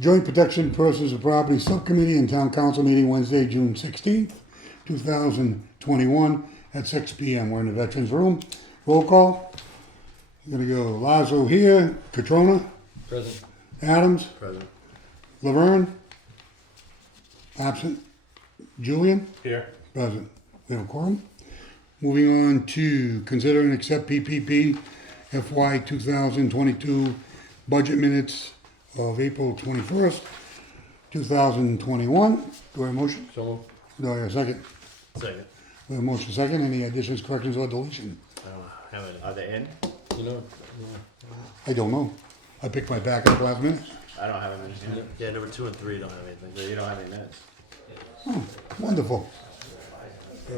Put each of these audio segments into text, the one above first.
Joint Protection Persons of Property Subcommittee and Town Council meeting Wednesday, June 16th, 2021 at 6 p.m. We're in the Veterans Room. Roll call. You're going to go Lazo here, Catrona, Present. Adams, Present. Laverne, absent, Julian, Here. present. We have a quorum. Moving on to consider and accept PPP FY 2022 budget minutes of April 21st, 2021. Do I have a motion? So moved. Do I have a second? Second. We have a motion second. Any additions, corrections, or deletion? I don't have it. Are they in? You know? I don't know. I picked my back up last minute. I don't have any. Yeah, number 2 and 3 don't have anything. You don't have any minutes. Wonderful.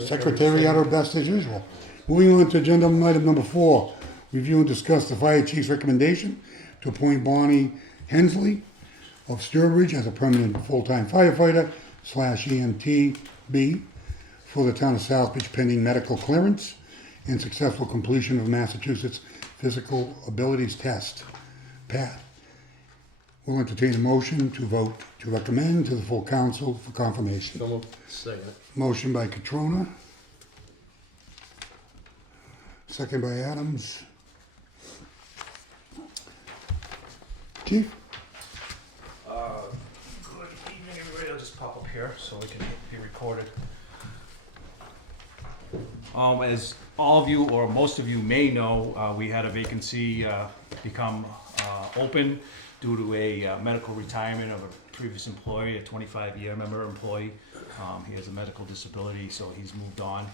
Secretary at her best as usual. Moving on to agenda item number 4. Review and discuss the fire chief's recommendation to appoint Bonnie Hensley of Sturbridge as a permanent full-time firefighter / EMTB for the town of Southbridge pending medical clearance and successful completion of Massachusetts Physical Abilities Test, PAT. We'll entertain a motion to vote to recommend to the full council for confirmation. So moved. Second. Motion by Catrona. Second by Adams. Chief? Good evening, everybody. I'll just pop up here so we can be recorded. As all of you, or most of you may know, we had a vacancy become open due to a medical retirement of a previous employee, a 25-year member employee. He has a medical disability, so he's moved on.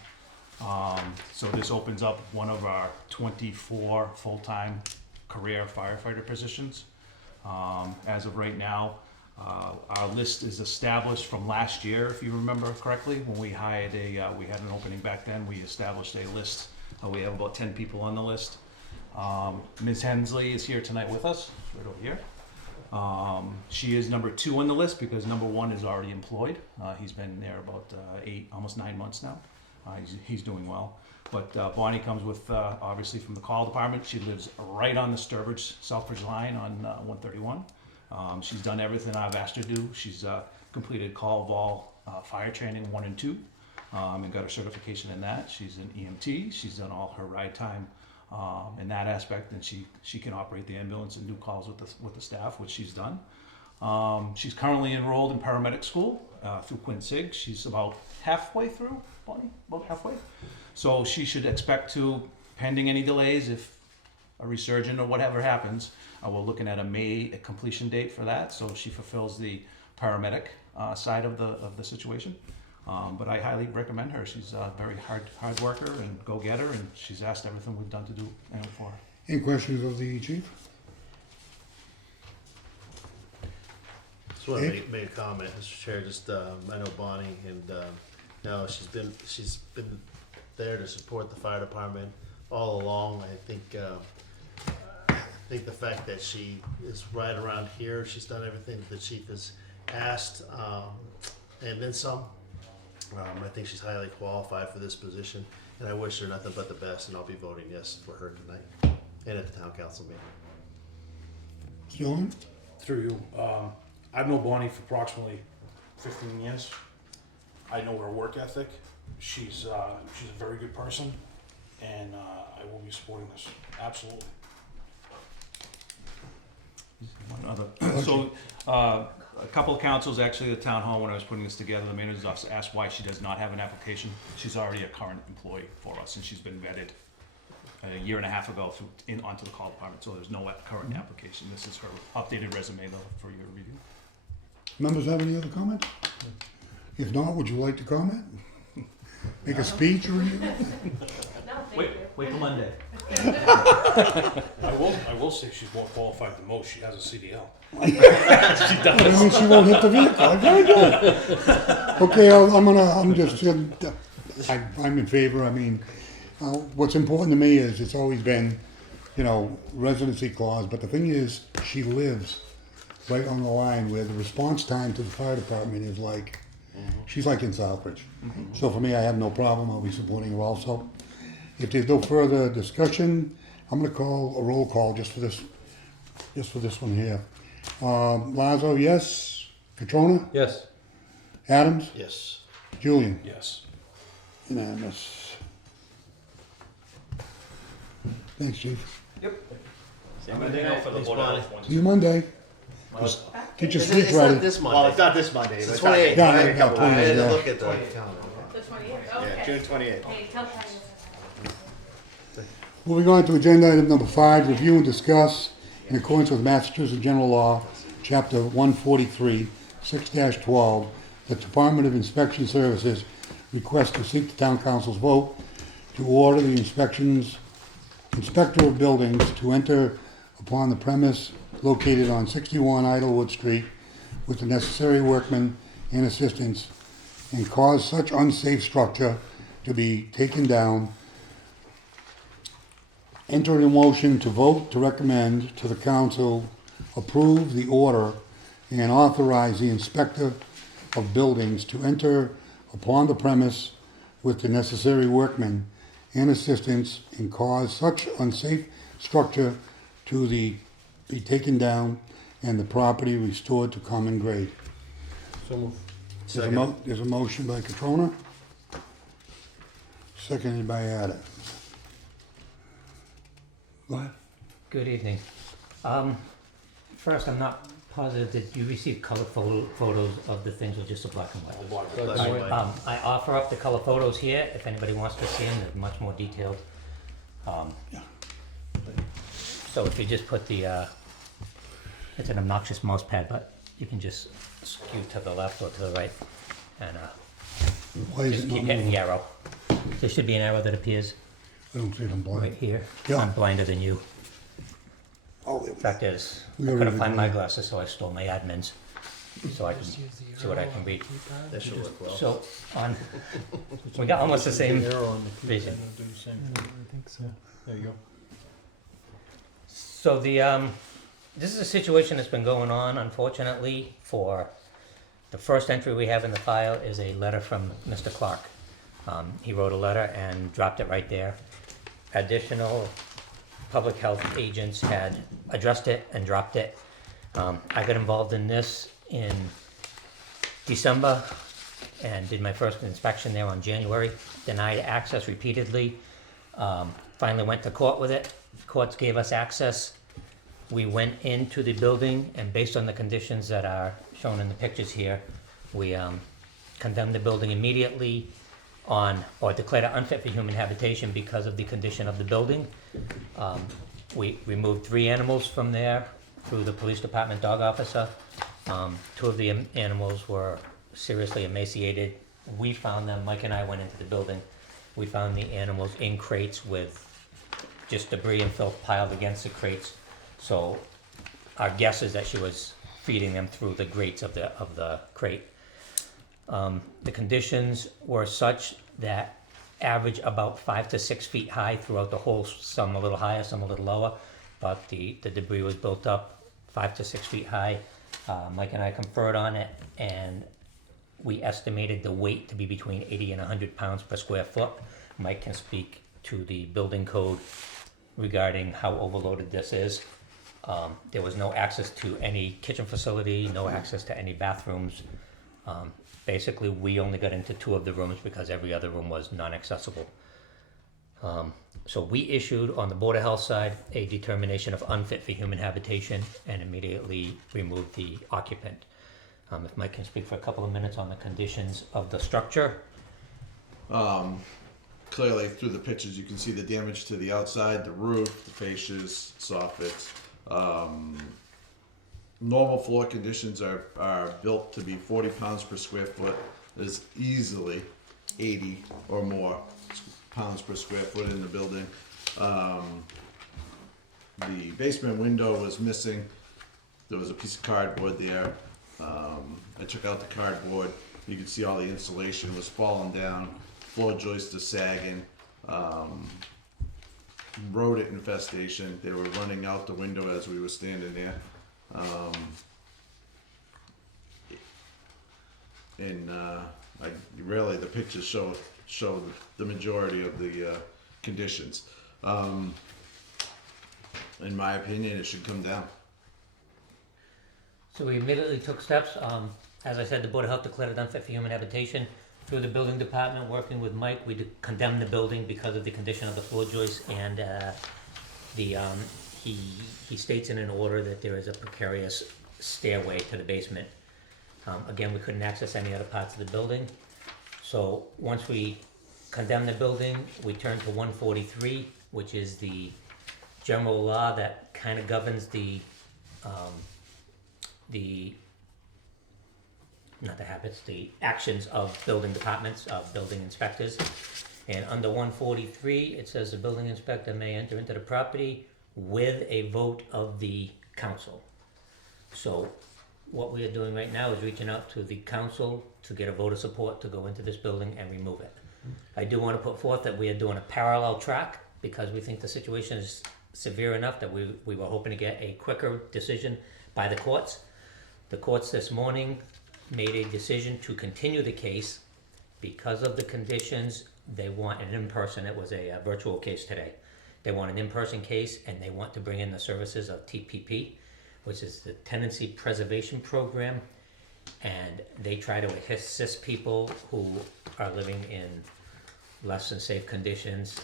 So this opens up one of our 24 full-time career firefighter positions. As of right now, our list is established from last year, if you remember correctly, when we hired we had an opening back then, we established a list. We have about 10 people on the list. Ms. Hensley is here tonight with us, right over here. She is number 2 on the list because number 1 is already employed. He's been there about almost 9 months now. He's doing well. But Bonnie comes with, obviously, from the call department. She lives right on the Southbridge line on 131. She's done everything I've asked her to do. She's completed call vol fire training 1 and 2 and got her certification in that. She's an EMT. She's done all her ride time in that aspect, and she can operate the ambulance and do calls with the staff, which she's done. She's currently enrolled in paramedic school through Quinn Sig. She's about halfway through, Bonnie, about halfway. So she should expect to, pending any delays, if a resurgent or whatever happens, we're looking at a May completion date for that. So she fulfills the paramedic side of the situation. But I highly recommend her. She's a very hard worker and go-getter, and she's asked everything we've done to do for her. Any questions of the chief? Just want to make a comment, Mr. Chair. Just I know Bonnie, and no, she's been there to support the fire department all along. I think the fact that she is right around here, she's done everything that the chief has asked, and then some. I think she's highly qualified for this position, and I wish her nothing but the best, and I'll be voting yes for her tonight and at the town council meeting. John? Through you. I've known Bonnie for approximately 15 years. I know her work ethic. She's a very good person, and I will be supporting this. Absolutely. One other. So, a couple of councils, actually, at the town hall, when I was putting this together, the manager's office asked why she does not have an application. She's already a current employee for us, and she's been vetted a year and a half ago onto the call department, so there's no current application. This is her updated resume, though, for your review. Members have any other comments? If not, would you like to comment? Make a speech or anything? Wait till Monday. I will say she's more qualified than most. She has a CDL. She does. She won't hit the vehicle. Very good. Okay, I'm in favor. I mean, what's important to me is it's always been, residency clause. But the thing is, she lives right on the line where the response time to the fire department is like, she's like in Southbridge. So for me, I have no problem. I'll be supporting her also. If there's no further discussion, I'm going to call a roll call just for this one here. Lazo, yes. Catrona? Yes. Adams? Yes. Julian? Yes. Unanimous. Thanks, Chief. I'm gonna hang out for the Thanks, Board of Bonnie. Health one. See you Monday. Get your sleep It's not ready. this Well, Monday. it's not this Monday. It's but the 28th. Yeah, right? yeah, yeah, I had 28th, to yeah. look at the calendar. The 28th, okay. Yeah, June 28th. Hey, tell Patty. Moving on to agenda item number 5, review and discuss, in accordance with Massachusetts General Law, Chapter 143, 6-12, the Department of Inspection Services requests to seek the Town Council's vote to order the Inspector of Buildings to enter upon the premise located on 61 Idlewood Street with the necessary workmen and assistants and cause such unsafe structure to be taken down. Enter a motion to vote to recommend to the council approve the order and authorize the inspector of buildings to enter upon the premise with the necessary workmen and assistants and cause such unsafe structure to be taken down and the property restored to common grade. So move. There's a motion by Catrona, seconded by Adams. Go ahead. Good evening. First, I'm not positive that you received color photos of the things or just a black and white. Black and white. I offer up the color photos here, if anybody wants to see them, they're much more detailed. So if you just put the, it's an obnoxious mouse pad, but you can just skew to the left or to the right, and Why is just it keep not hitting moving? the arrow. There should be an arrow that appears I don't see it on right blind. here. Yeah. I'm blinder than you. Oh, there we go. Fact is, We I already couldn't find my agreed. glasses, so I stole my admin's, so I can see what I can read. That should work well. So, on, we got almost the same Arrow on the vision. do the same thing. I think so. There you go. So this is a situation that's been going on, unfortunately, for, the first entry we have in the file is a letter from Mr. Clark. He wrote a letter and dropped it right there. Additional public health agents had addressed it and dropped it. I got involved in this in December and did my first inspection there on January. Denied access repeatedly. Finally went to court with it. Courts gave us access. We went into the building, and based on the conditions that are shown in the pictures here, we condemned the building immediately or declared it unfit for human habitation because of the condition of the building. We removed 3 animals from there through the police department dog officer. 2 of the animals were seriously emaciated. We found them, Mike and I went into the building. We found the animals in crates with just debris and filth piled against the crates. So our guess is that she was feeding them through the grates of the crate. The conditions were such that average about 5 to 6 feet high throughout the whole, some a little higher, some a little lower, but the debris was built up 5 to 6 feet high. Mike and I conferred on it, and we estimated the weight to be between 80 and 100 pounds per square foot. Mike can speak to the building code regarding how overloaded this is. There was no access to any kitchen facility, no access to any bathrooms. Basically, we only got into 2 of the rooms because every other room was non-accessible. So we issued, on the Board of Health side, a determination of unfit for human habitation and immediately removed the occupant. If Mike can speak for a couple of minutes on the conditions of the structure. Clearly, through the pictures, you can see the damage to the outside, the roof, the fascias, soffits. Normal floor conditions are built to be 40 pounds per square foot. There's easily 80 or more pounds per square foot in the building. The basement window was missing. There was a piece of cardboard there. I took out the cardboard. You can see all the insulation was falling down. Floor joists are sagging. Rodent infestation. They were running out the window as we were standing there. Really the pictures show the majority of the conditions. In my opinion, it should come down. So we immediately took steps. As I said, the Board of Health declared it unfit for human habitation. Through the building department, working with Mike, we condemned the building because of the condition of the floor joists, and he states in an order that there is a precarious stairway to the basement. Again, we couldn't access any other parts of the building. So once we condemned the building, we turned to 143, which is the general law that kind of governs the actions of building departments, of building inspectors. And under 143, it says the building inspector may enter into the property with a vote of the council. So what we are doing right now is reaching out to the council to get a vote of support to go into this building and remove it. I do want to put forth that we are doing a parallel track because we think the situation is severe enough that we were hoping to get a quicker decision by the courts. The courts this morning made a decision to continue the case because of the conditions. They want an in-person, it was a virtual case today. They want an in-person case, and they want to bring in the services of TPP, which is the Tenancy Preservation Program, and they try to assist people who are living in less than safe conditions.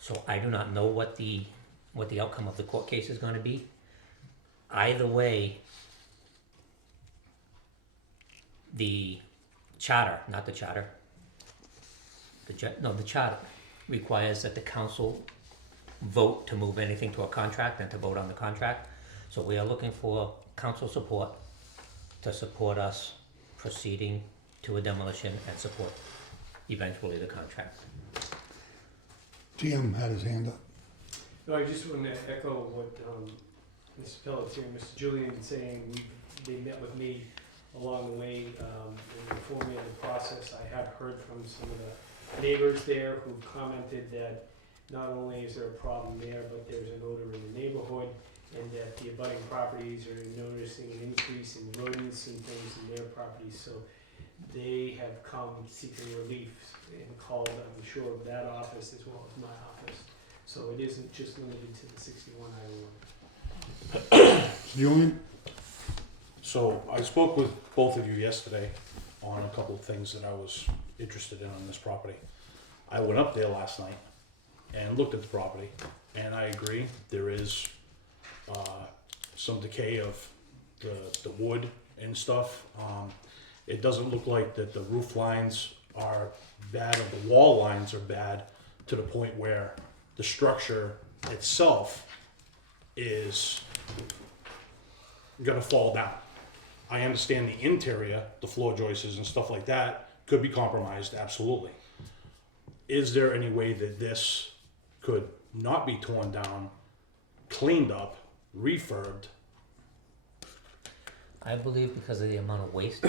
So I do not know what the outcome of the court case is going to be. Either way, the charter requires that the council vote to move anything to a contract and to vote on the contract. So we are looking for council support to support us proceeding to a demolition and support eventually the contract. TM had his hand up. No, I just want to echo what Mr. Pelletier and Mr. Julian saying. They met with me along the way and informed me of the process. I have heard from some of the neighbors there who commented that not only is there a problem there, but there's an odor in the neighborhood, and that the abutting properties are noticing an increase in rodents and things in their properties. So they have come seeking relief and called, I'm sure, of that office as well as my office. So it isn't just limited to the 61 Iowa. Julian? So I spoke with both of you yesterday on a couple of things that I was interested in on this property. I went up there last night and looked at the property, and I agree, there is some decay of the wood and stuff. It doesn't look like that the roof lines are bad or the wall lines are bad to the point where the structure itself is gonna fall down. I understand the interior, the floor joists and stuff like that could be compromised, absolutely. Is there any way that this could not be torn down, cleaned up, refurbed? I believe because of the amount of waste,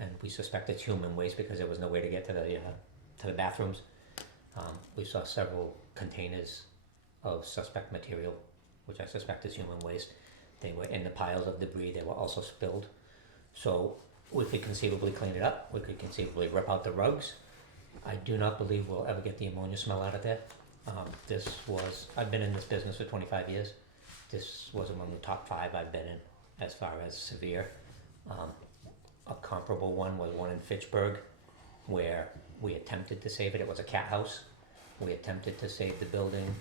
and we suspect it's human waste because there was no way to get to the bathrooms. We saw several containers of suspect material, which I suspect is human waste. They were in the piles of debris. They were also spilled. So we could conceivably clean it up. We could conceivably rip out the rugs. I do not believe we'll ever get the ammonia smell out of there. I've been in this business for 25 years. This was among the top 5 I've been in as far as severe. A comparable one was one in Fitchburg where we attempted to save it. It was a cat house. We attempted to save the building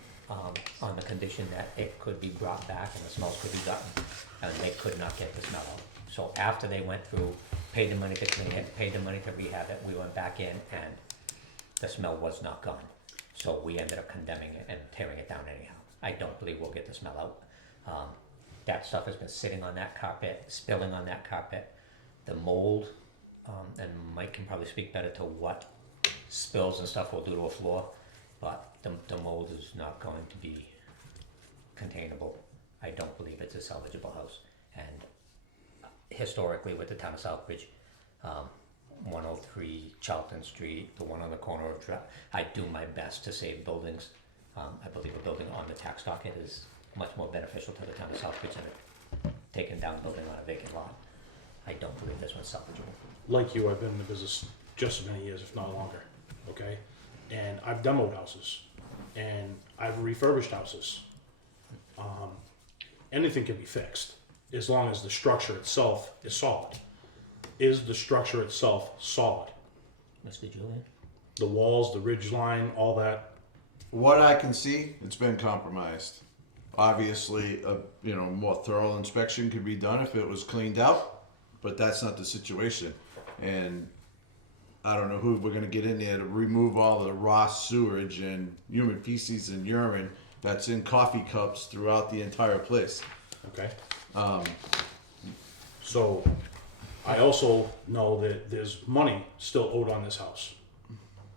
on the condition that it could be brought back and the smells could be gotten, and they could not get the smell out. So after they went through, paid the money to clean it, paid the money to rehab it, we went back in and the smell was not gone. So we ended up condemning it and tearing it down anyhow. I don't believe we'll get the smell out. That stuff has been sitting on that carpet, spilling on that carpet. The mold, and Mike can probably speak better to what spills and stuff will do to a floor, but the mold is not going to be containable. I don't believe it's a salvageable house. And historically with the town of Southbridge, 103 Charlton Street, the one on the corner of I do my best to save buildings. I believe a building on the tax docket is much more beneficial to the town of Southbridge than a taken down building on a vacant lot. I don't believe this one's salvageable. Like you, I've been in the business just as many years, if not longer, okay? And I've demoed houses, and I've refurbished houses. Anything can be fixed. as long as the structure itself is solid. Is the structure itself solid? Mr. Julian? The walls, the ridge line, all that? What I can see, it's been compromised. Obviously, a more thorough inspection could be done if it was cleaned out, but that's not the situation. And I don't know who we're gonna get in there to remove all the raw sewage and human feces and urine that's in coffee cups throughout the entire place. Okay. So I also know that there's money still owed on this house.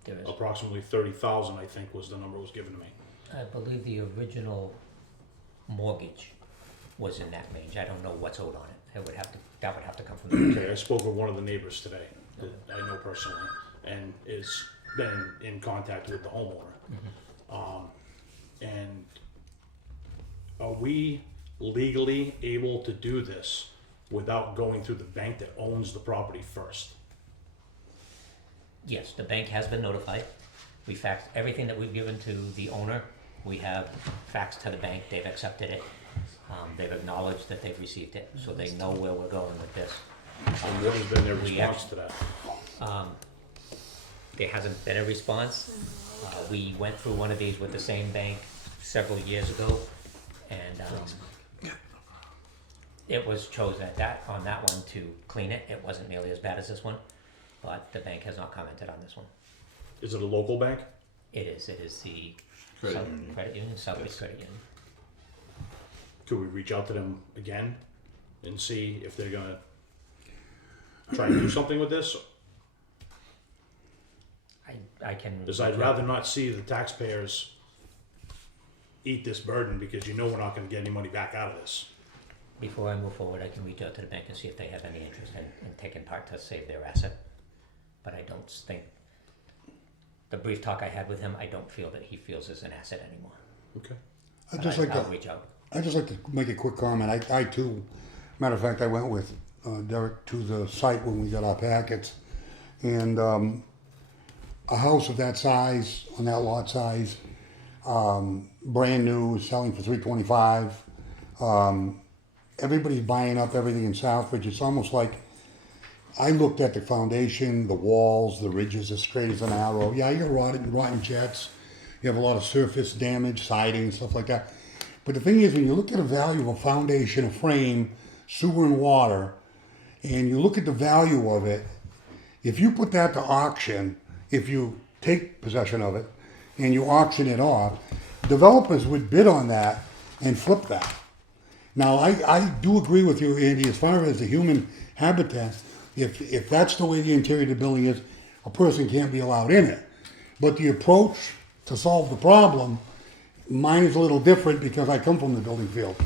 There is. Approximately 30,000, I think, was the number was given to me. I believe the original mortgage was in that range. I don't know what's owed on it. That would have to come from the. Okay, I spoke with one of the neighbors today that I know personally and has been in contact with the homeowner. And are we legally able to do this without going through the bank that owns the property first? Yes, the bank has been notified. We faxed everything that we've given to the owner. We have faxed to the bank. They've accepted it. They've acknowledged that they've received it, so they know where we're going with this. And what has been their We response to that? There hasn't been a response. We went through one of these with the same bank several years ago, and it was chosen on that one to clean it. It wasn't nearly as bad as this one, but the bank has not commented on this one. Is it a local bank? It is the Credit union. Credit union, Southbridge Credit Union. Could we reach out to them again and see if they're gonna try and do something with this? I can. Because I'd rather not see the taxpayers eat this burden, because we're not gonna get any money back out of this. Before I move forward, I can reach out to the bank and see if they have any interest in taking part to save their asset. But I don't think, the brief talk I had with him, I don't feel that he feels is an asset anymore. Okay. I'd But just like I'll to, reach out. I'd just like to make a quick comment. I too, matter of fact, I went with Derek to the site when we got our packets. And a house of that size, on that lot size, brand new, selling for $325. Everybody's buying up everything in Southbridge. It's almost like, I looked at the foundation, the walls, the ridges as straight as an arrow. Yeah, you got rotten jets. You have a lot of surface damage, siding, and stuff like that. But the thing is, when you look at the value of a foundation, a frame, sewer and water, and you look at the value of it, if you put that to auction, if you take possession of it and you auction it off, developers would bid on that and flip that. Now, I do agree with you, Andy, as far as the human habitat, if that's the way the interior of the building is, a person can't be allowed in it. But the approach to solve the problem, mine is a little different because I come from the building field.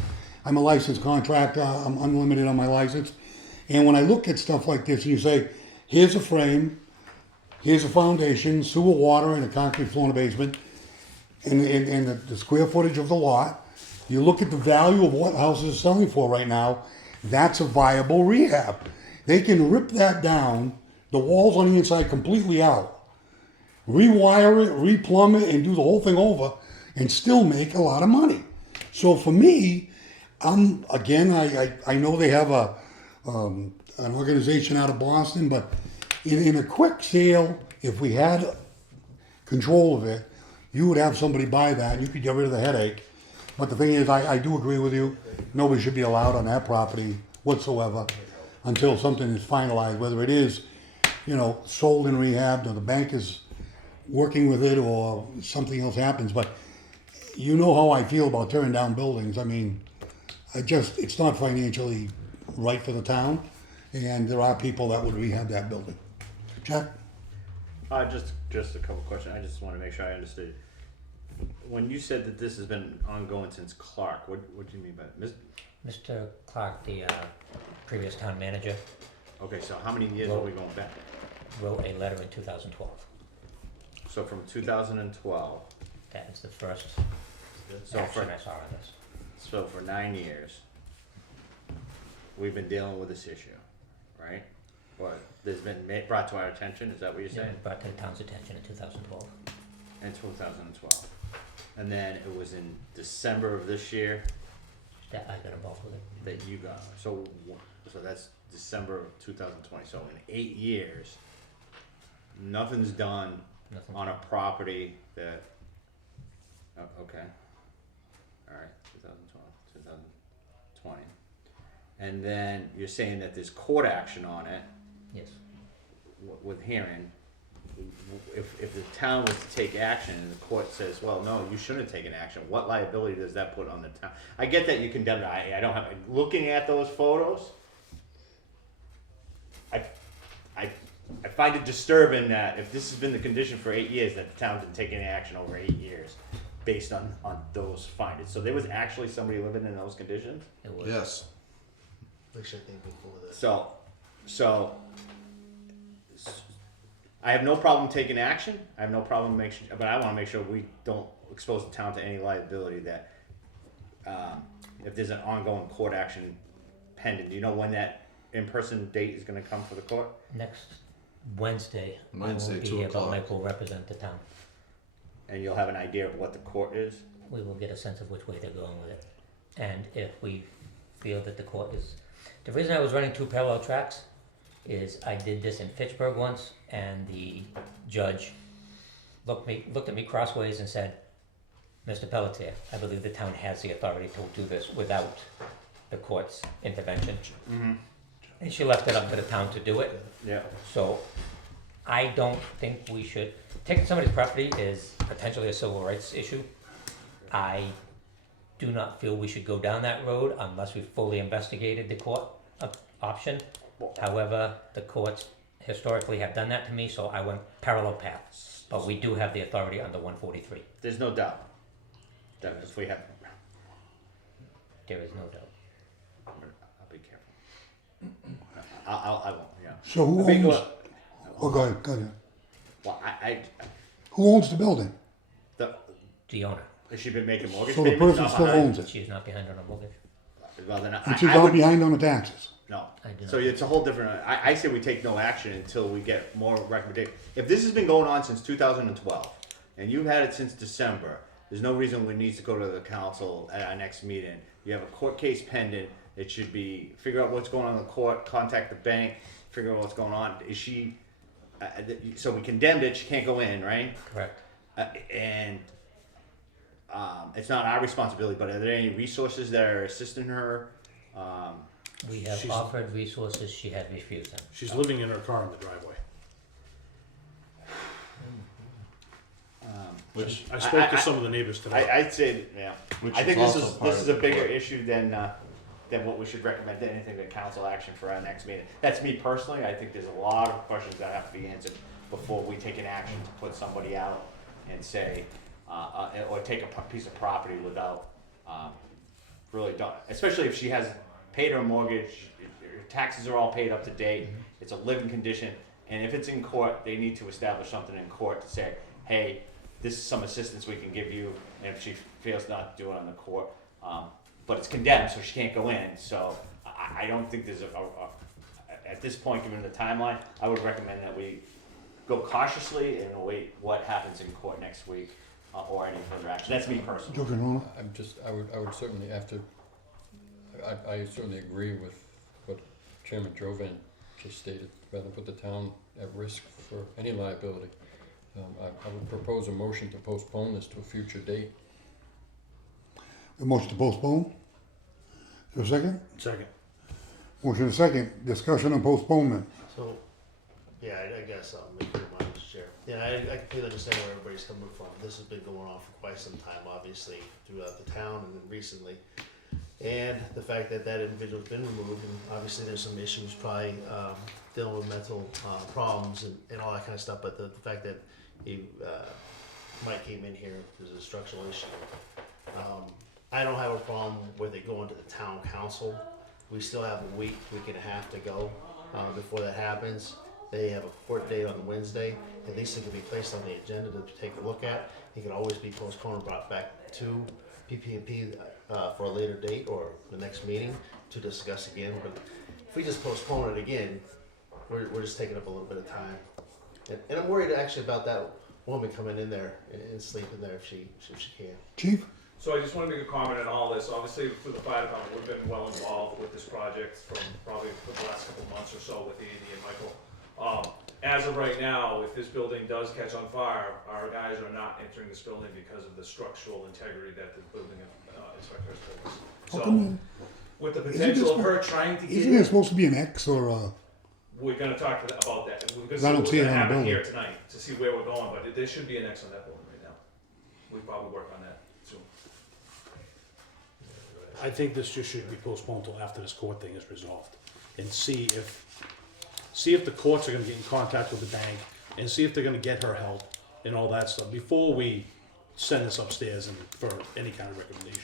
I'm a licensed contractor, I'm unlimited on my license. And when I look at stuff like this, and you say, here's a frame, here's a foundation, sewer, water, and a concrete floor in the basement, and the square footage of the lot, you look at the value of what houses are selling for right now, that's a viable rehab. They can rip that down, the walls on the inside completely out, rewire it, replumb it, and do the whole thing over, and still make a lot of money. So for me, I know they have an organization out of Boston, but in a quick sale, if we had control of it, you would have somebody buy that, and you could get rid of the headache. But the thing is, I do agree with you, nobody should be allowed on that property whatsoever until something is finalized, whether it is, sold and rehabbed, or the bank is working with it, or something else happens. But you know how I feel about tearing down buildings. I mean, it's not financially right for the town, and there are people that would rehab that building. Jack? Just a couple questions. I just want to make sure I understood. When you said that this has been ongoing since Clark, what do you mean by that? Mr. Clark, the previous town manager, Okay, so how many years are we going back? wrote a letter in 2012. So from 2012, That is the first so action for I saw on this. so for 9 years, we've been dealing with this issue, right? What there's been brought to our attention. Is that what you're Yeah, saying? brought to the town's attention in 2012. In 2012, and then it was in December of this year that I got involved with it. that you got, so that's December of 2020, so in 8 years, nothing's done Nothing. on a property that, oh, okay. Alright, 2012, 2020. And then you're saying that there's court action on it Yes. with hearing. If the town was to take action and the court says, well, no, you shouldn't have taken action, what liability does that put on the town? I get that you condemned it, I don't have, looking at those photos, I find it disturbing that if this has been the condition for 8 years, that the town didn't take any action over 8 years based on those findings. So there was actually somebody living in those conditions? It was. Yes. At least I think before that. So I have no problem taking action. I have no problem but I want to make sure we don't expose the town to any liability that if there's an ongoing court action pending. Do you know when that in-person date is going to come for the court? Next Wednesday, Wednesday, I won't be 2 here, but o'clock. Mike will represent the town. And you'll have an idea of what the court is? We will get a sense of which way they're going with it. And if we feel that the court is, the reason I was running 2 parallel tracks is I did this in Fitchburg once, and the judge looked at me crossways and said, Mr. Pelletier, I believe the town has the authority to do this without the court's intervention. Mm-hmm. And she left it up to the town to do it. Yeah. So I don't think we should, taking somebody's property is potentially a civil rights issue. I do not feel we should go down that road unless we've fully investigated the court option. However, the courts historically have done that to me, so I went parallel paths. But we do have the authority under 143. There's no doubt that if we have, There is no doubt. I'll be careful. I won't, yeah. So who I mean, owns, look, oh, go ahead. well, Who owns the building? The owner, has she been making mortgage So the payments? person Not still behind? owns it, she is not behind on a mortgage. Well, then and she's I not would, behind on the taxes. no. I do So not. it's a whole different, I say we take no action until we get more recommendation. If this has been going on since 2012, and you've had it since December, there's no reason we need to go to the council at our next meeting. You have a court case pending, it should be, figure out what's going on in the court, contact the bank, figure out what's going on. Is she, so we condemned it, she can't go in, right? Correct. And it's not our responsibility, but are there any resources that are assisting her? We have She's- offered resources, she had refused them. She's living in her car in the driveway. Which, I spoke to I- some of the neighbors today. I'd say, yeah. which I think is this also is part this of is a the bigger court. issue than what we should recommend than anything that council action for our next meeting. That's me personally. I think there's a lot of questions that have to be answered before we take an action to put somebody out and say, or take a piece of property without really done. Especially if she has paid her mortgage, her taxes are all paid up to date. It's a living condition, and if it's in court, they need to establish something in court to say, hey, this is some assistance we can give you, and if she feels not to do it on the court, but it's condemned, so she can't go in, so I don't think there's at this point, given the timeline, I would recommend that we go cautiously and wait what happens in court next week, or any further action. That's me personally. Joe Girona? I would certainly, after, I certainly agree with what Chairman Jovan just stated, rather put the town at risk for any liability. I would propose a motion to postpone this to a future date. A motion to postpone? Is there a second? Second. Motion and second, discussion on postponement. So, yeah, I guess I'll make your mind, Mr. Chair. Yeah, I completely understand where everybody's coming from. This has been going on for quite some time, obviously, throughout the town and recently. And the fact that that individual's been removed, and obviously there's some issues, probably dealing with mental problems and all that kind of stuff, but the fact that Mike came in here, there's a structural issue. I don't have a problem with it going to the town council. We still have a week and a half to go before that happens. They have a court date on Wednesday. At least it can be placed on the agenda to take a look at. It can always be postponed and brought back to PP&P for a later date or the next meeting to discuss again. But if we just postpone it again, we're just taking up a little bit of time. And I'm worried actually about that woman coming in there and sleeping there if she can. Chief? So I just want to make a comment on all this. Obviously, for the fire department, we've been well involved with this project from probably for the last couple of months or so with Andy and Michael. As of right now, if this building does catch on fire, our guys are not entering this building because of the structural integrity that the building inspector has told us. How So, come, with the Isn't potential this of her trying to get isn't there in, supposed to be an X or a, we're gonna talk about that. We're gonna I see don't what's see it gonna on the happen building. here tonight to see where we're going, but there should be an X on that building right now. We probably work on that soon. I think this just should be postponed till after this court thing is resolved, and see if the courts are gonna get in contact with the bank, and see if they're gonna get her help and all that stuff, before we send this upstairs and for any kind of recommendation.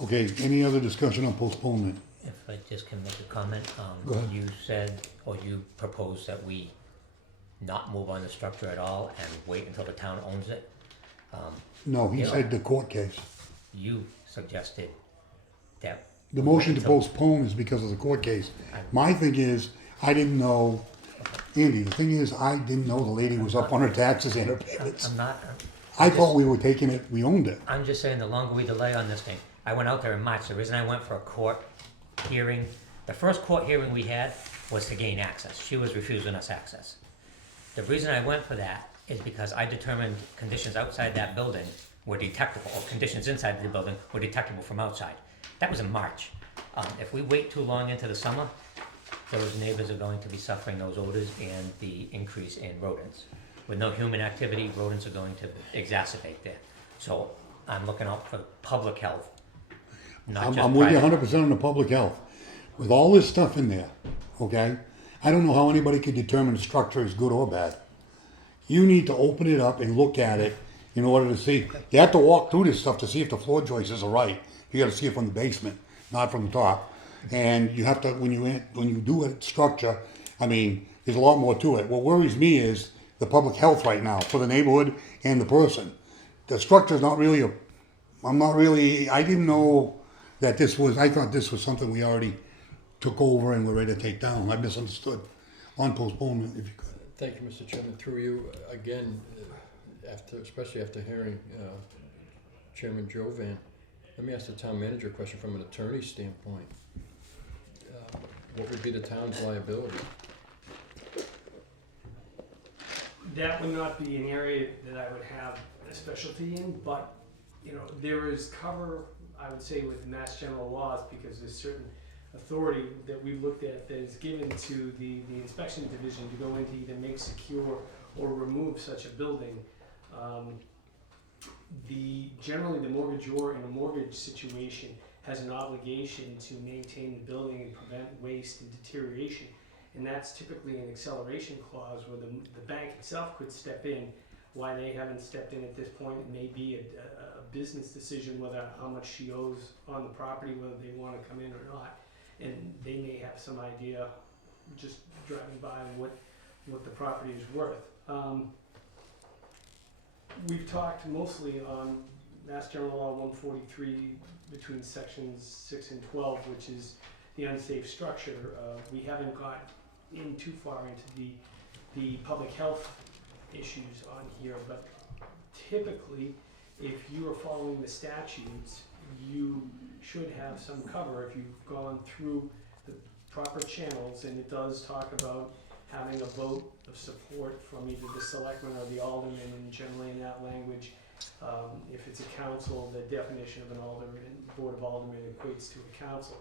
okay, any other discussion on postponement? If I just can make a comment, Go ahead. you said, or you proposed that we not move on the structure at all and wait until the town owns it. No, he Yeah. said the court case. You suggested that. The motion to Until- postpone is because of the court case. My thing is, I didn't know, Andy, the thing is, I didn't know the lady was up on her taxes and her payments. I'm not, I thought we were taking it, we owned it. I'm just saying the longer we delay on this thing, I went out there in March, the reason I went for a court hearing, the first court hearing we had was to gain access, she was refusing us access. The reason I went for that is because I determined conditions outside that building were detectable, or conditions inside the building were detectable from outside. That was in March. If we wait too long into the summer, those neighbors are going to be suffering those odors and the increase in rodents. With no human activity, rodents are going to exacerbate there. So I'm looking out for public health, not just I'm with you private. 100% on the public health. With all this stuff in there, okay? I don't know how anybody could determine the structure is good or bad. You need to open it up and look at it in order to see. You have to walk through this stuff to see if the floor joists are right. You got to see it from the basement, not from the top. And you have to, when you do a structure, I mean, there's a lot more to it. What worries me is the public health right now for the neighborhood and the person. The structure's not really I didn't know that this was, I thought this was something we already took over and were ready to take down. I misunderstood on postponement, if you could. Thank you, Mr. Chairman. Through you, again, especially after hearing Chairman Jovan, let me ask the town manager a question from an attorney standpoint. What would be the town's liability? That would not be an area that I would have a specialty in, but, you know, there is cover, I would say, with Mass General laws, because there's certain authority that we looked at that is given to the inspection division to go in to either make secure or remove such a building. Generally the mortgagor in a mortgage situation has an obligation to maintain the building and prevent waste and deterioration. And that's typically an acceleration clause where the bank itself could step in. Why they haven't stepped in at this point, it may be a business decision whether how much she owes on the property, whether they want to come in or not. And they may have some idea, just driving by, what the property is worth. We've talked mostly on Mass General Law 143 between sections 6 and 12, which is the unsafe structure. We haven't got in too far into the public health issues on here, but typically, if you are following the statutes, you should have some cover if you've gone through the proper channels, and it does talk about having a vote of support from either the selectmen or the alderman, and generally in that language, if it's a council, the definition of an alderman, board of aldermen equates to a council.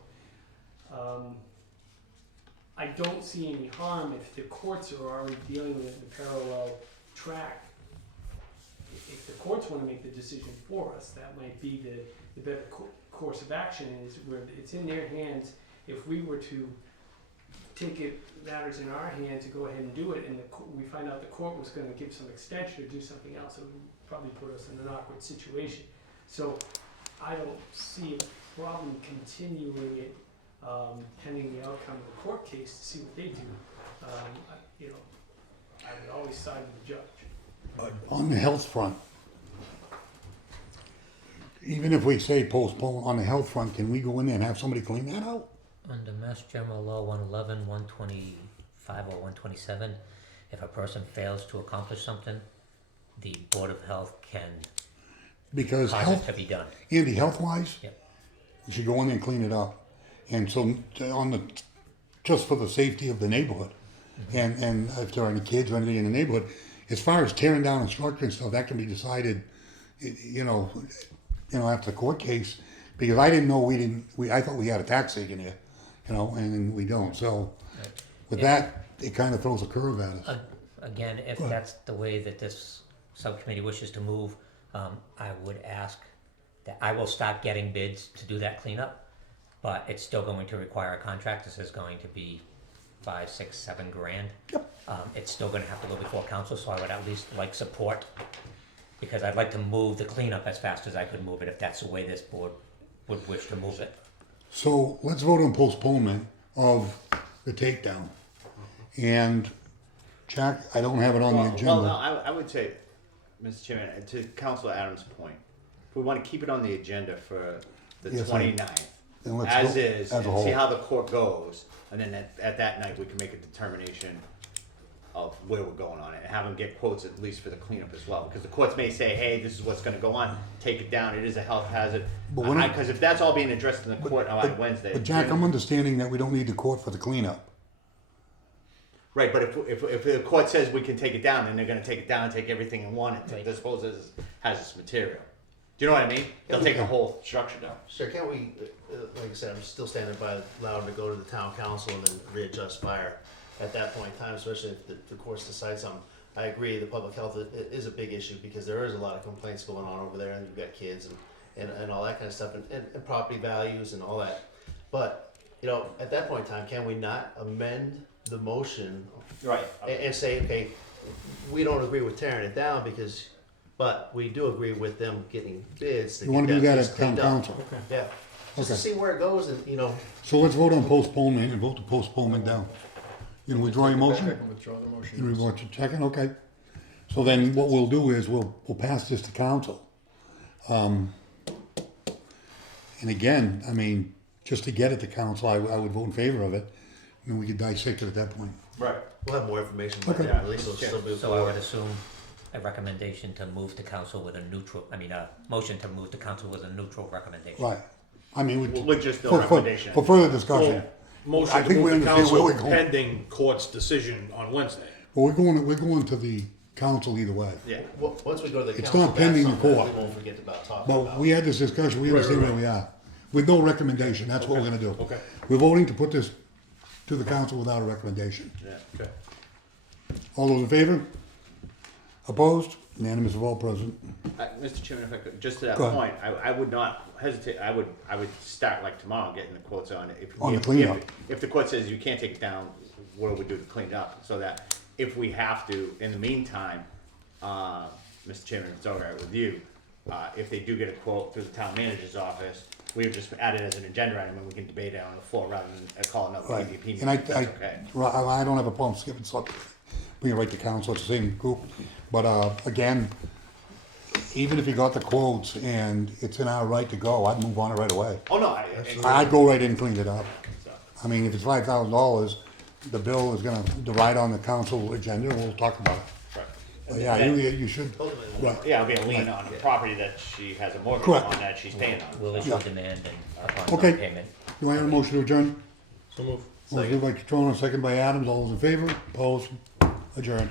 I don't see any harm if the courts are already dealing with it in a parallel track. If the courts want to make the decision for us, that might be the better course of action, is where it's in their hands. If we were to take matters in our hand to go ahead and do it, and we find out the court was going to give some extension or do something else, it would probably put us in an awkward situation. So I don't see a problem continuing it pending the outcome of the court case to see what they do. I would always side with the judge. On the health front, even if we say postpone on the health front, can we go in there and have somebody clean that out? Under Mass General Law 111, 125, or 127, if a person fails to accomplish something, the Board of Health can because cause it to be done. Andy, health-wise, Yep. we should go in there and clean it up. And so just for the safety of the neighborhood, and if there are any kids or anything in the neighborhood, as far as tearing down a structure and stuff, that can be decided, after the court case, because I didn't know I thought we had a tax taken here, and we don't. So with that, it kind of throws a curve at us. Again, if that's the way that this subcommittee wishes to move, I would ask that I will start getting bids to do that cleanup, but it's still going to require a contract. This is going to be $5, $6, $7 grand. It's still gonna have to go before council, so I would at least like support, because I'd like to move the cleanup as fast as I could move it, if that's the way this board would wish to move it. So let's vote on postponement of the takedown. And Jack, I don't have it on the agenda. Well, no, I would say, Mr. Chairman, to Councilor Adams' point, if we want to keep it on the agenda for the Yes, 29th, Then let's as go is, as a and whole. see how the court goes, and then at that night, we can make a determination of where we're going on it, and have them get quotes at least for the cleanup as well, because the courts may say, hey, this is what's gonna go on, take it down, it is a health hazard. But we're not- Because if that's all being addressed in the court on Wednesday. But Jack, I'm understanding that we don't need the court for the cleanup. Right, but if the court says we can take it down, then they're gonna take it down and take everything and want it to Right. dispose as hazardous material. Do you know what I mean? They'll take the whole structure down. So can't we, like I said, I'm still standing by allowing to go to the town council and then readjust fire at that point in time, especially if the courts decide something. I agree, the public health is a big issue because there is a lot of complaints going on over there, and you've got kids and all that kind of stuff, and property values and all that. But, at that point in time, can we not amend the motion Right. and say, okay, we don't agree with tearing it down but we do agree with them getting bids to You wanna get do that piece at town cleaned up. council? Yeah, just to Okay. see where it goes and, So let's vote on postponement and vote the postponement down. You know, withdraw your I motion? can withdraw the You motion. want to second? Okay. So then what we'll do is we'll pass this to council. And again, I mean, just to get it to council, I would vote in favor of it. And we could dissect it at that point. Right. we'll have more information by Okay. then, at least it'll still be So I would before. assume a recommendation to move to council with a motion to move to council with a neutral recommendation. Right. I mean, we- With just no for- recommendation. For further discussion. So, motion I to think we move the understand where council we're going. pending court's decision on Wednesday. Well, we're going to the council either way. Yeah, well, once we go to the It's council, not that's pending the something that court. we won't forget about talking But about. we had this discussion, we understand where we are. With no recommendation, that's what we're gonna do. Okay. We're voting to put this to the council without a recommendation. Yeah. Okay. All those in favor? Opposed? Unanimous of all present. Mr. Chairman, if I could, just to that Go ahead. point, I would not hesitate, I would start like tomorrow getting the quotes on it. On the cleanup. If the court says you can't take it down, what do we do to clean it up? So that if we have to, in the meantime, Mr. Chairman, if it's all right with you, if they do get a quote through the town manager's office, we would just add it as an agenda item and we can debate it on the floor rather than call another Right. PDP meeting. And That's okay. I don't have a problem skipping something. Bring it right to council, it's the same group. But, again, even if you got the quotes and it's in our right to go, I'd move on it right away. Oh, no, I'd go right in and clean it up. I mean, if it's $5,000, the bill is gonna divide on the council agenda, we'll talk about it. But yeah, you should, right. yeah, it'll be a lien on the property that she has a mortgage Correct. on that she's paying on. We'll issue Yeah. a demand and upon Okay. non-payment. Do I have a motion to adjourn? So move. Motion by Catrona, second by Adams, all those in favor, opposed, adjourned.